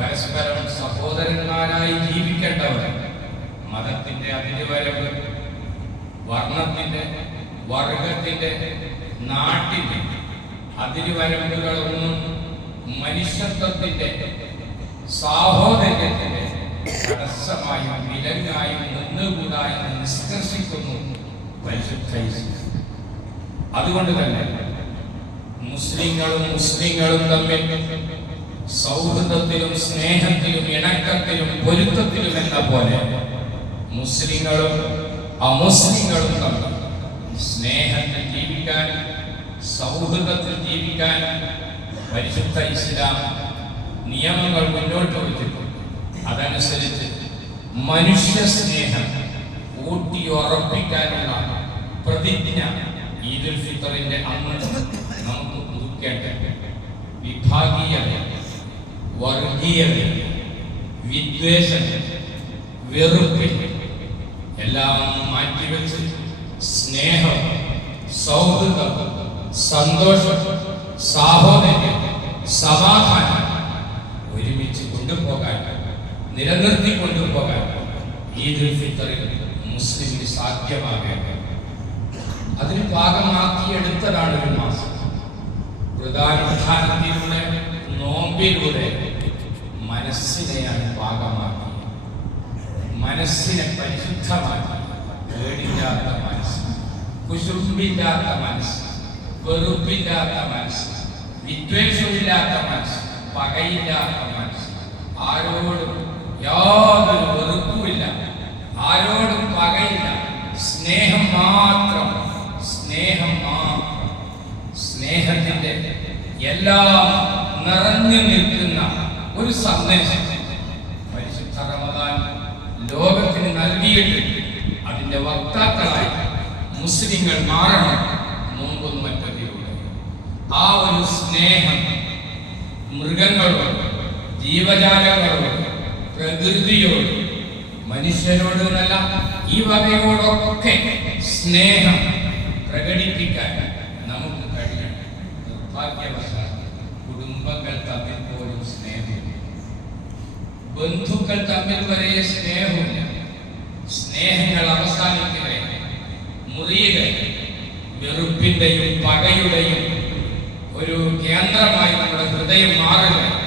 പരസ്പരം സഹോദരന്മാരായി ജീവിക്കേണ്ടവർ. മതത്തിന്റെ അതിരുവരവ്, വർണ്ണത്തിന്റെ, വർഗത്തിന്റെ, നാട്ടിന്റെ അതിരുവരമ്പുകളൊന്നും മനുഷ്യത്വത്തിന്റെ, സാഹോദര്യത്തിന്റെ തടസ്സമായും വിലങ്ങായും നിന്നുകൂടായി നിഷ്കർഷിക്കുന്നു പരിശുദ്ധ ഇസ്ലാം. അതുകൊണ്ട് തന്നെ മുസ്ലിങ്ങളും തമ്മിൽ സൗഹൃദത്തിലും സ്നേഹത്തിലും ഇണക്കത്തിലും പൊരുത്തത്തിലും എന്ന പോലെ മുസ്ലിങ്ങളും അമുസ്ലിങ്ങളും തമ്മിൽ സ്നേഹത്തിൽ ജീവിക്കാൻ, സൗഹൃദത്തിൽ ജീവിക്കാൻ പരിശുദ്ധ ഇസ്ലാം നിയമങ്ങൾ മുന്നോട്ട് വച്ചിട്ടുണ്ട്. അതനുസരിച്ച് മനുഷ്യ സ്നേഹം ഊട്ടിയുറപ്പിക്കാനുള്ള പ്രതിജ്ഞ ഈദുൽ ഫിത്തറിന്റെ അന്ന് നമുക്ക് പുതുക്കേണ്ടത്. വിഭാഗീയത, വർഗീയത, വിദ്വേഷം, വെറുപ്പിൽ എല്ലാം മാറ്റിവെച്ച് സ്നേഹം, സൗഹൃദം, സന്തോഷം, സാഹോദര്യം, സമാധാനം ഒരുമിച്ച് കൊണ്ടുപോകാൻ, നിലനിർത്തി കൊണ്ടുപോകാൻ ഈദുൽ ഫിത്തറിൽ മുസ്ലിമിന് സാധ്യമാകേണ്ടത്. അതിന് പാകമാക്കിയെടുത്തതാണ് ഒരു മാസം. പ്രധാനത്തിലൂടെ, നോമ്പിലൂടെ മനസ്സിനെയാണ് പാകമാക്കി, മനസ്സിനെ പരിശുദ്ധമാക്കി. പേടില്ലാത്ത മനസ്സ്, കുശുമ്പില്ലാത്ത മനസ്സ്, വെറുപ്പില്ലാത്ത മനസ്സ്, വിദ്വേഷമില്ലാത്ത മനസ്സ്, പകയില്ലാത്ത മനസ്സ്, ആരോടും യാതൊരു വെറുപ്പുമില്ല, ആരോടും പകയില്ല, സ്നേഹം മാത്രം, സ്നേഹം മാത്രം. സ്നേഹത്തിന്റെ എല്ലാം നിറഞ്ഞു നിൽക്കുന്ന ഒരു സന്ദേശം പരിശുദ്ധ റമദാൻ ലോകത്തിന് നൽകിയിട്ട് അതിന്റെ വക്താക്കളായി മുസ്ലിങ്ങൾ മാറണം. നോമ്പും മറ്റതിലൂടെ ആ ഒരു സ്നേഹം മൃഗങ്ങളോട്, ജീവജാലങ്ങളോട്, പ്രകൃതിയോട്, മനുഷ്യരോട് എന്നല്ല, ഈ വകയോടൊക്കെ സ്നേഹം പ്രകടിപ്പിക്കാൻ നമുക്ക് കഴിയണം. നിർഭാഗ്യവശാൽ കുടുംബങ്ങൾ തമ്മിൽ പോലും സ്നേഹമില്ല, ബന്ധുക്കൾ തമ്മിൽ വരെ സ്നേഹമില്ല. സ്നേഹങ്ങൾ അവസാനിക്കുകയും മുറിയുകയും വെറുപ്പിന്റെയും പകയുടെയും ഒരു കേന്ദ്രമായി നമ്മുടെ ഹൃദയം മാറുകയും